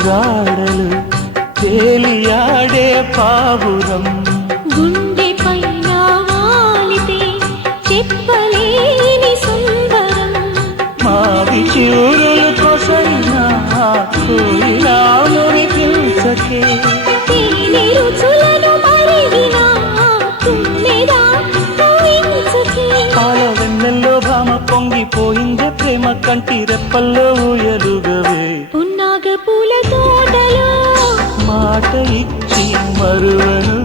జాడలు తేలియాడే పావురం గుండె పైన వాలితే చెప్పలేని సుందరం మావి చివురులు కొసైనా కోయిలా మురిపించకే తేనె రుచులను మరిగిన తుమ్మెద ఊహించకే పాల వెన్నెల్లో భామ పొంగిపోయిందే ప్రేమ కంటి రెప్పల్లో ఊయలుగవే పున్నాగ పూల తోటలో మాట ఇచ్చి మరువను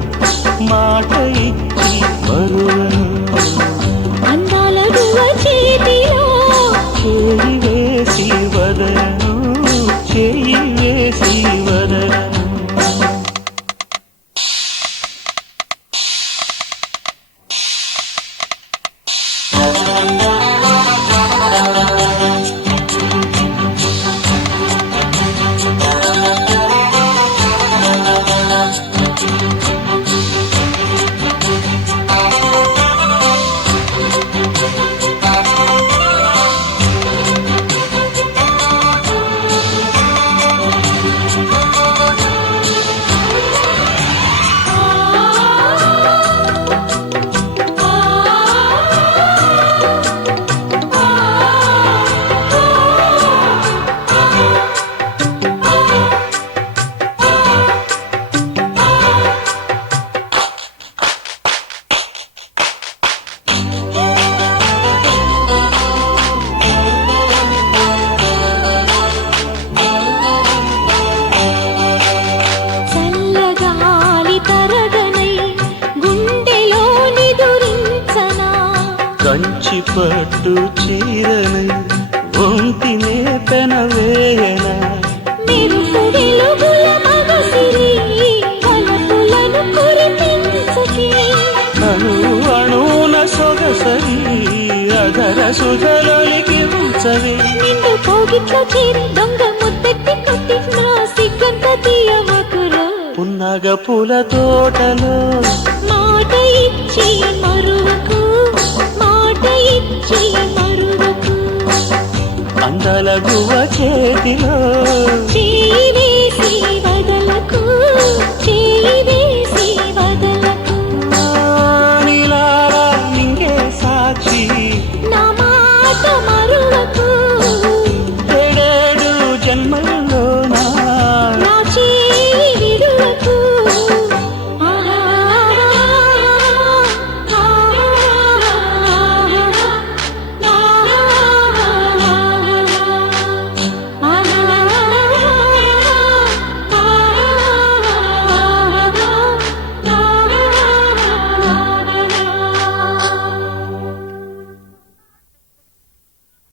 మాట ఇచ్చి మరువను అందాల గువ్వ చేతిలో చేయి వేసి వదలను చేయి వేసి వదలను చల్లగాలి తరగనై గుండెలో నిదురించనా కంచి పట్టు చీరనై ఒంటినే పెనవేయనా మెరుపు వెలుగుల మగసిరి వలపులను కురిపించకే అణు అణువున సొగసరి అధర సుధలొలికించవే నిండు పోగిట్లో చేరి దొంగ ముద్దెట్టి కొట్టి నా సిగ్గంత తీయవకురా పున్నగ పూల తోటలో మాట ఇచ్చి మరువకు మాట ఇచ్చి మరువకు అందాల గువ్వ చేతిలో